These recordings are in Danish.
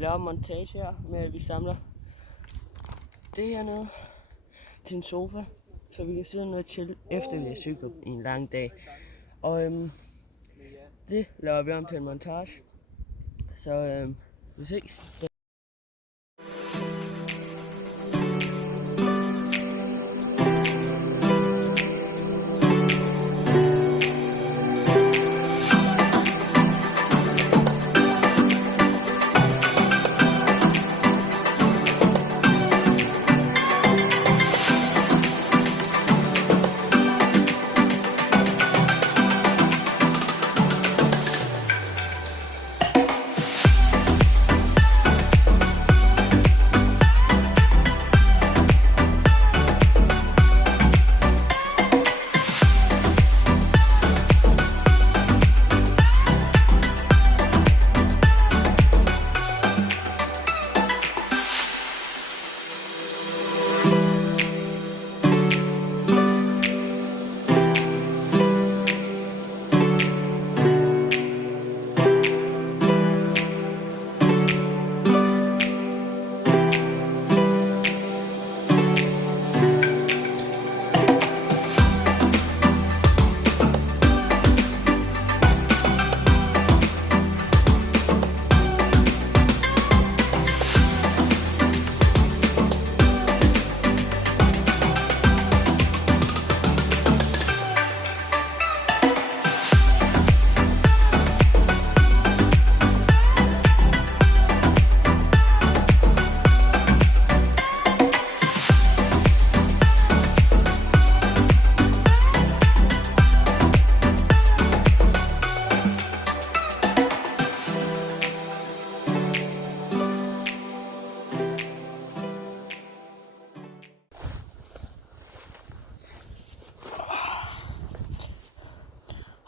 Vi laver en montage her med, at vi samler det her ned til en sofa, så vi kan sidde noget chill, efter vi har cyklet i en lang dag. Og det laver vi om til en montage. Så vi ses.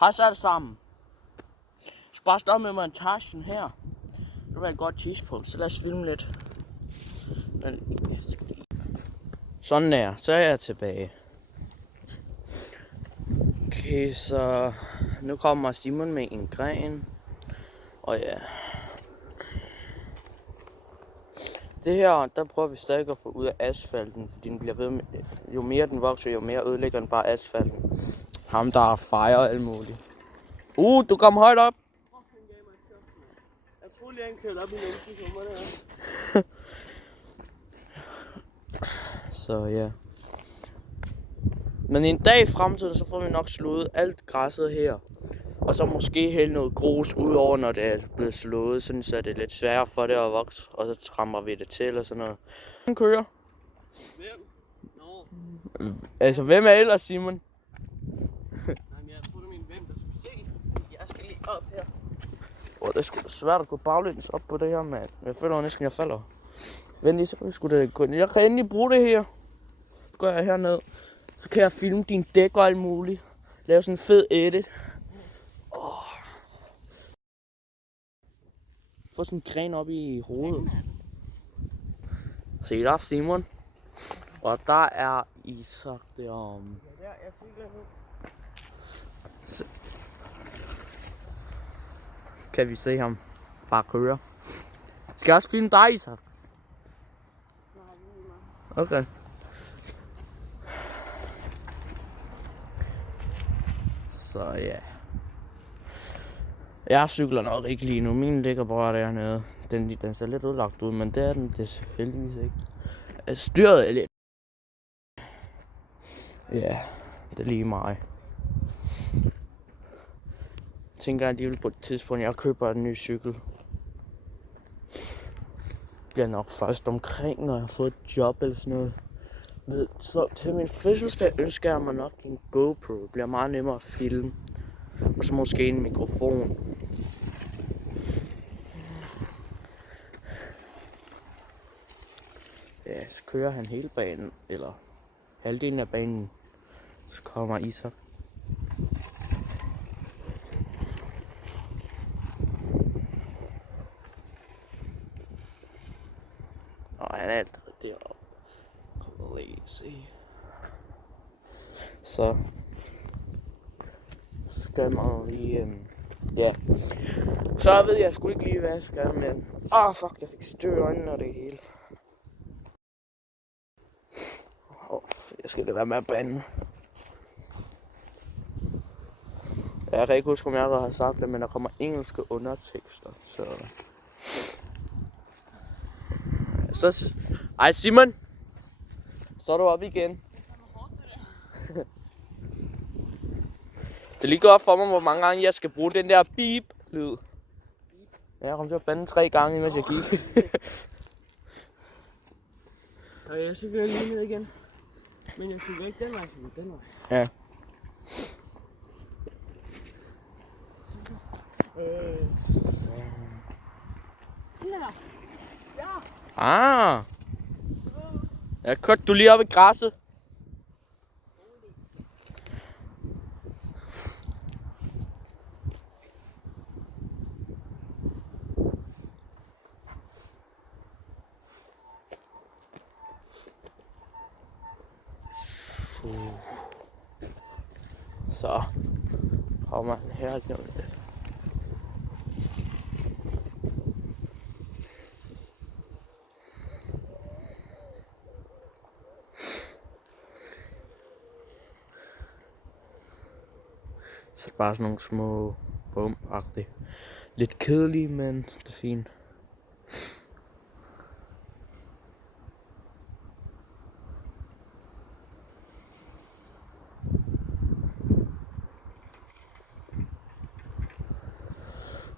Hej så alle sammen. Jeg skal bare stoppe med montagen her. Det var et godt tidspunkt, så lad os filme lidt. Sådan der, så er jeg tilbage. Okay, så nu kommer Simon med en gren. Og ja. Det her, der prøver vi stadig at få ud af asfalten, fordi den bliver ved med, jo mere den vokser, jo mere ødelægger den bare asfalten. Ham der fejrer alt muligt. Du kom højt op! Jeg troede lige, han kørte op i numsen på mig der. Så ja. Men en dag i fremtiden, så får vi nok slået alt græsset her. Og så måske hælde noget grus ud over, når det er blevet slået, sådan så er det lidt sværere for det at vokse. Og så trammer vi det til og sådan noget. Den kører. Hvem? Nå. Altså, hvem er ellers, Simon? Nej, men jeg troede, min ven, der skulle se. Jeg skal lige op her. Det er sgu svært at gå baglæns op på det her, mand. Jeg føler næsten, jeg falder. Vent lige, så skulle det gå. Jeg kan endelig bruge det her. Så går jeg herned. Så kan jeg filme din dæk og alt muligt. Lave sådan en fed edit. Få sådan en gren op i hovedet. Se, der er Simon. Og der er Isak derom. Ja, der, jeg cykler nu. Kan vi se ham bare køre. Skal jeg også filme dig, Isak? Okay. Så ja. Jeg cykler nok ikke lige nu. Min ligger bare dernede. Den ser lidt udlagt ud, men det er den det selvfølgelig ikke. Styret er lidt. Ja, det er lige mig. Jeg tænker alligevel på et tidspunkt, jeg køber en ny cykel. Bliver nok først omkring, når jeg har fået et job eller sådan noget. Så til min fødselsdag ønsker jeg mig nok en GoPro. Det bliver meget nemmere at filme. Og så måske en mikrofon. Ja, så kører han hele banen, eller halvdelen af banen. Så kommer Isak. Og han er altid deroppe. Kom lige se. Så skal man lige ja. Så ved jeg sgu ikke lige hvad jeg skal, men Fuck, jeg fik støv i øjnene og det hele. Jeg skal da være med at bande. Jeg kan ikke huske, om jeg allerede har sagt det, men der kommer engelske undertekster, så... Ej, Simon! Så er du op igen. Det er lige godt for mig, hvor mange gange jeg skal bruge den der beep-lyd. Jeg kom til at bande 3 gange, mens jeg gik. Og jeg cykler lige ned igen. Men jeg cykler ikke den vej, den vej. Ja. Ja. Jeg kørte du lige op i græsset. Så kommer han her igennem det. Så det er bare sådan nogle små bum-agtige. Lidt kedelige, men det er fint.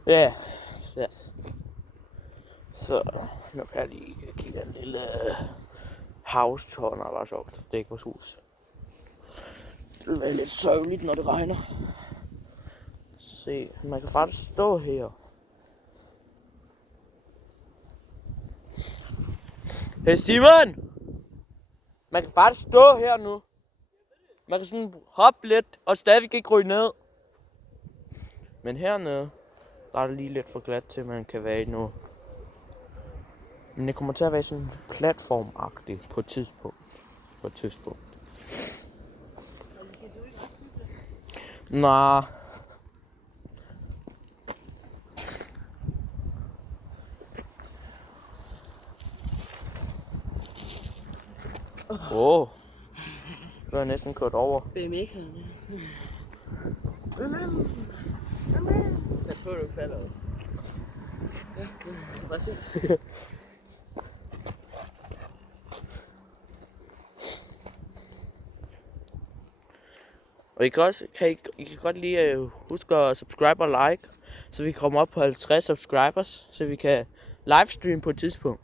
Ja, yes. Så nu kan jeg lige kigge en lille house-tour, når det var sjovt. Det er ikke vores hus. Det vil være lidt sørgeligt, når det regner. Så se, man kan faktisk stå her. Hey Simon! Man kan faktisk stå her nu. Man kan sådan hoppe lidt og stadig ikke ryge ned. Men hernede, der er det lige lidt for glat til, at man kan være i nu. Men det kommer til at være sådan platformagtigt på et tidspunkt. Nej. Du har næsten kørt over. BMX'eren. Jeg tror, du ikke falder ud. Ja, præcis. Og I kan godt lige huske at subscribe og like, så vi kommer op på 50 subscribers, så vi kan livestream på et tidspunkt.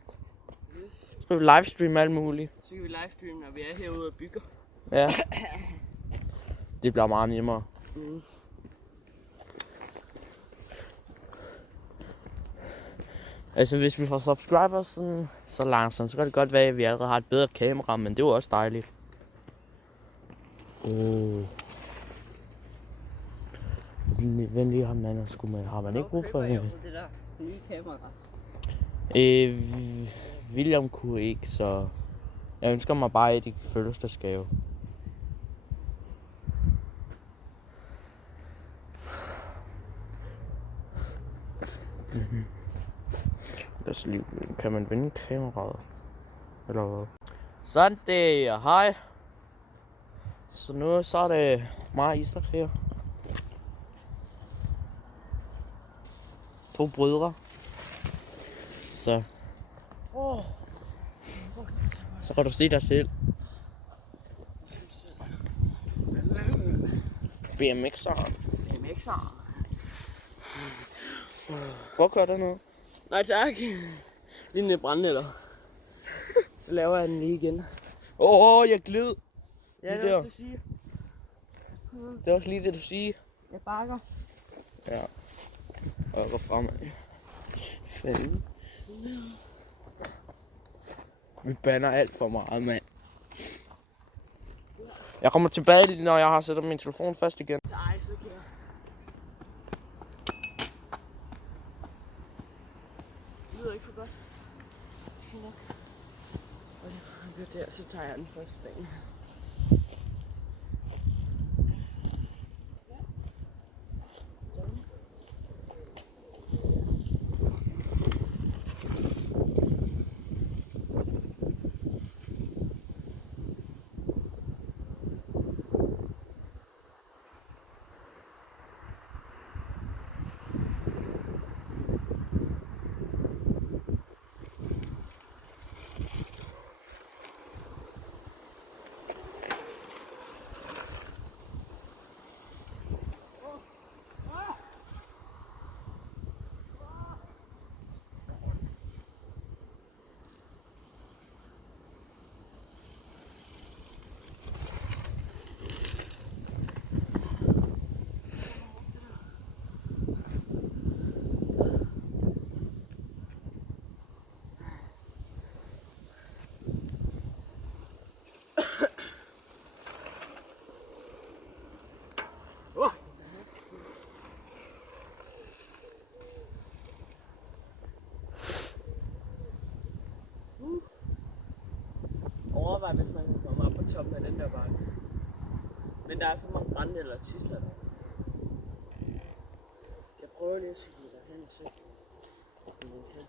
Yes. Så kan vi livestreame alt muligt. Så kan vi livestreame, når vi er herude og bygger. Ja. Det bliver meget nemmere. Mm. Altså hvis vi får subscribers sådan, så langsomt, så kan det godt være, at vi allerede har et bedre kamera, men det er jo også dejligt. Hvem lige har man skulle med? Har man ikke brug for det der nye kamera? William kunne ikke, så jeg ønsker mig bare et fødselsdagsgave. Kan man vinde kameraet? Eller hvad? Sådan der, hej. Så nu så er det mig og Isak her. 2 brødre. Så kan du se dig selv. BMX'eren. Hvor kører der noget? Nej tak. Lige en brændenælder. Så laver jeg den lige igen. Jeg gled. Ja, det det er er også sige. Det er også lige det, du siger. Jeg bakker. Ja. Og jeg går fremad. Fanden. Vi bander alt for meget, mand. Jeg kommer tilbage, når jeg har sat min telefon fast igen. Ej, så kan jeg. Det lyder ikke for godt. Fint nok. Og jeg gør der, så tager jeg den første dag. overveje, hvis man kan komme op på toppen af den der bakke. Men der er for mange brænde eller tisler der. Jeg prøver lige at cykle derhen og se. om man kan.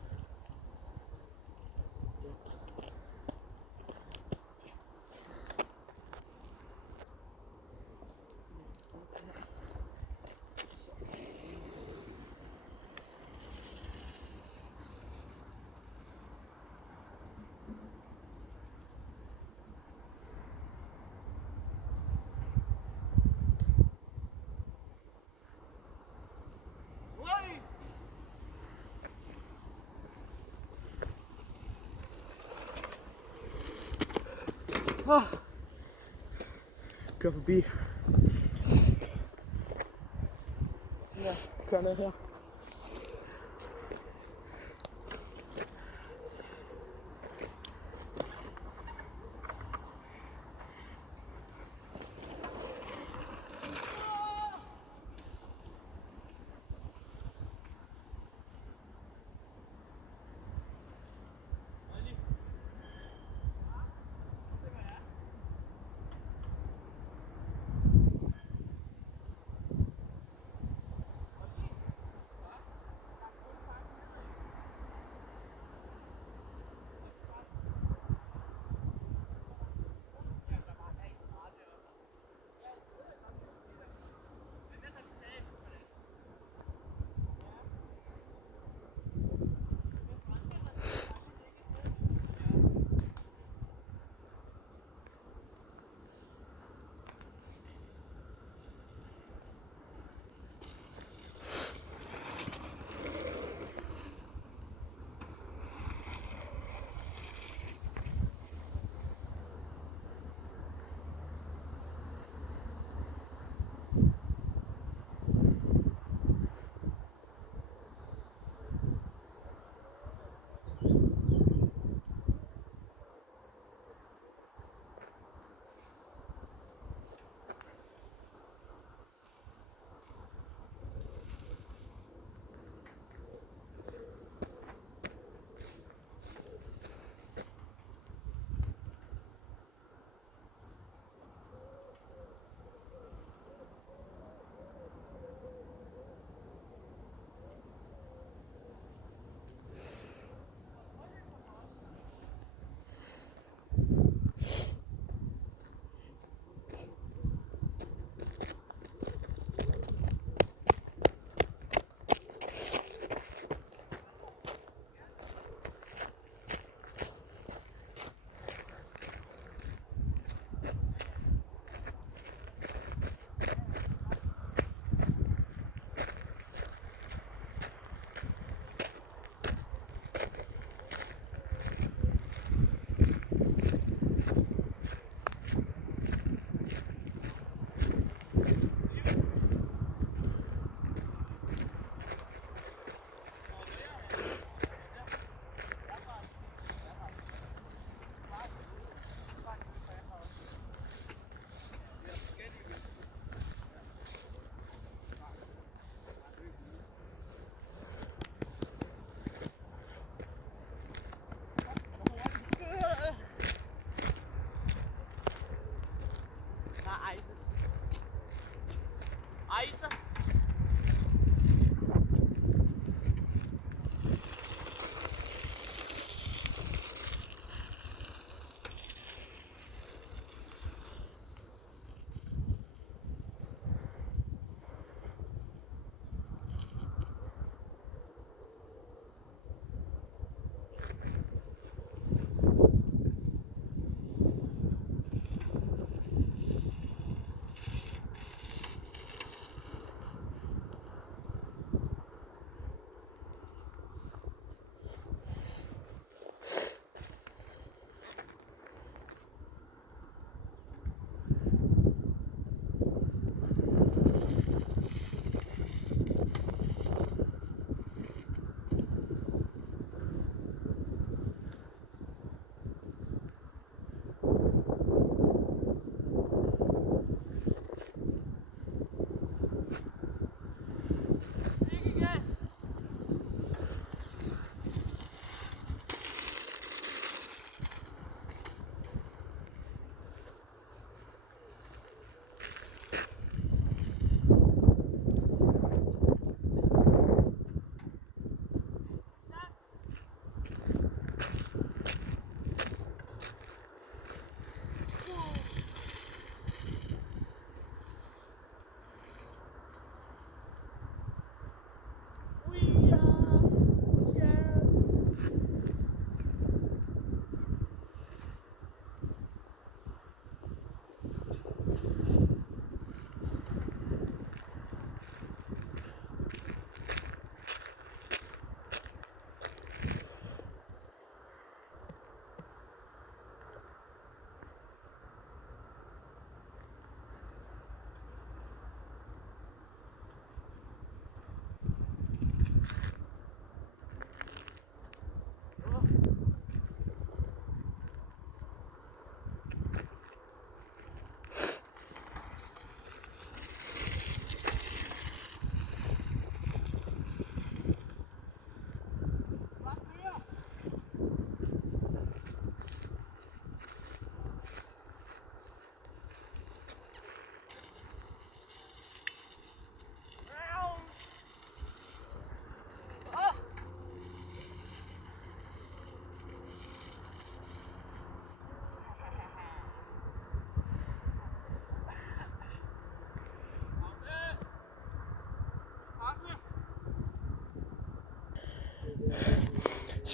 Kør forbi. Ja, kør ned her.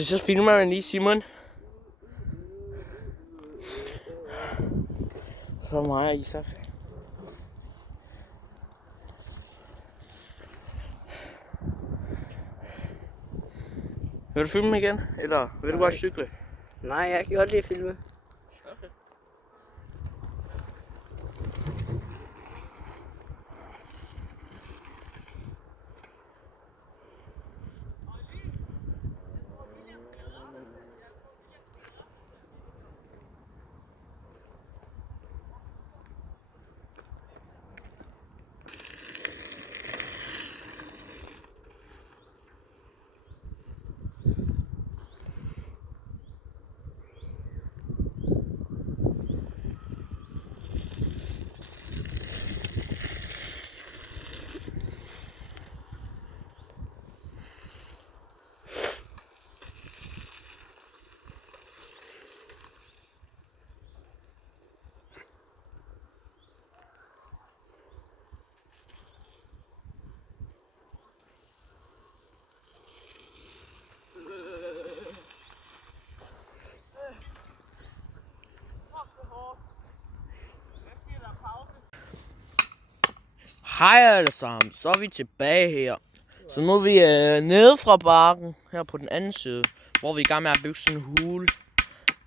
Så filmer man lige Simon. Så mig og Isak. Vil du filme igen? Eller vil du godt cykle? Nej, jeg kan godt lide at filme. Okay. Hej alle sammen, så er vi tilbage her. Så nu er vi nede fra bakken, her på den anden side, hvor vi er i gang med at bygge sådan en hule.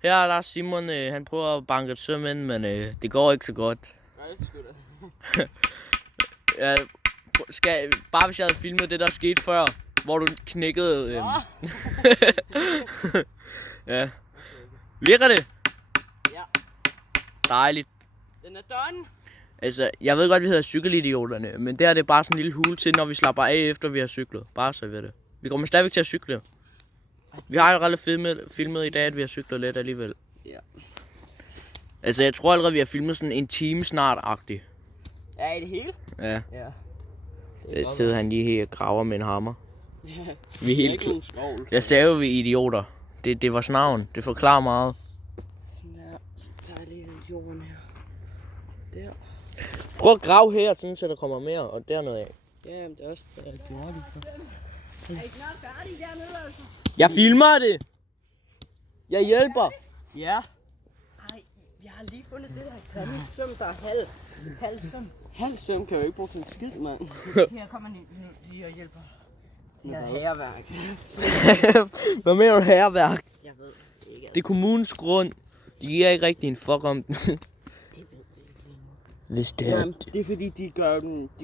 Her er der Simon, han prøver at banke et søm ind, men det går ikke så godt. Nej, det sgu da. Ja, bare hvis jeg havde filmet det, der skete før, hvor du knækkede. Ja. Virker det? Ja. Dejligt. Den er done. Altså, jeg ved godt, vi hedder cykelidioterne, men det her det er bare sådan en lille hule til, når vi slapper af, efter vi har cyklet. Bare så ved det. Vi kommer stadigvæk til at cykle. Vi har allerede filmet i dag, at vi har cyklet lidt alligevel. Ja. Altså, jeg tror allerede, vi har filmet sådan en time snart-agtigt. Ja, i det hele? Ja. Ja. Så sidder han lige her og graver med en hammer. Ja. Vi er Det er helt ikke nogen skovl. Jeg sagde jo, vi er idioter. Det var navn. Det forklarer meget. Ja, så tager jeg lige jorden her. Der. Prøv at grave her, sådan, så der kommer mere, og dernede af. Ja, men det er også det, jeg gjorde det for. Er I snart færdige dernede, altså? Jeg filmer det! Jeg hjælper! Ja. Ej, jeg har lige fundet det der grimme søm, der er halv søm. Halv søm kan jo ikke bruge til en skid, mand. Her kommer de og hjælper. Det er herværk. Hvad mener du herværk? Jeg ved ikke. Det er kommunens grund. De giver ikke rigtig en fuck om den. Det ved det ikke lige nu. Hvis det er... Jamen, det er fordi, de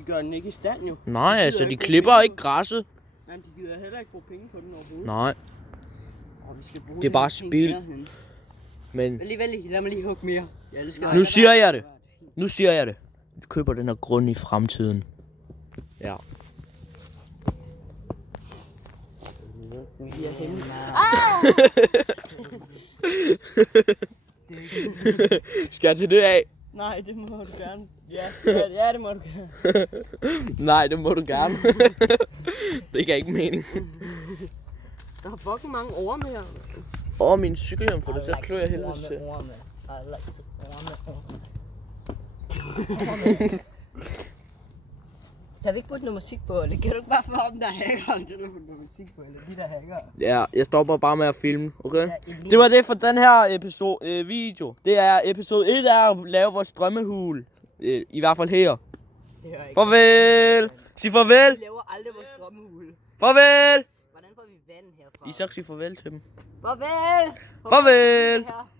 gør den ikke i stand, jo. Nej, altså, de klipper ikke græsset. Jamen, de gider heller ikke bruge penge på den overhovedet. Nej, Og vi skal bruge det er bare ting spild. herhen. men Lad mig lige hugge mere. Jeg elsker nu siger jeg det. Nu siger jeg det. Vi køber den her grund i fremtiden. Ja. Vi er hemmelige. Skal jeg til det af? Nej, det må du gerne. Ja, det må du gerne. Nej, det må du gerne. Det giver ikke mening. Der er fucking mange orme her. Min cykelhjelm får det til at klø af helvede til. Kan vi ikke putte noget musik på, eller kan du ikke bare få om der er hackeren, til du putte noget musik på, eller de der hacker? Ja, jeg stopper bare med at filme, okay? Det var det for den her video. Det er episode 1 af at lave vores drømmehul. I hvert fald her. Farvel! Sig farvel! Vi laver aldrig vores drømmehule. Farvel! Hvordan får vi vand herfra? Isak, sig farvel til dem. Farvel! Farvel! Her.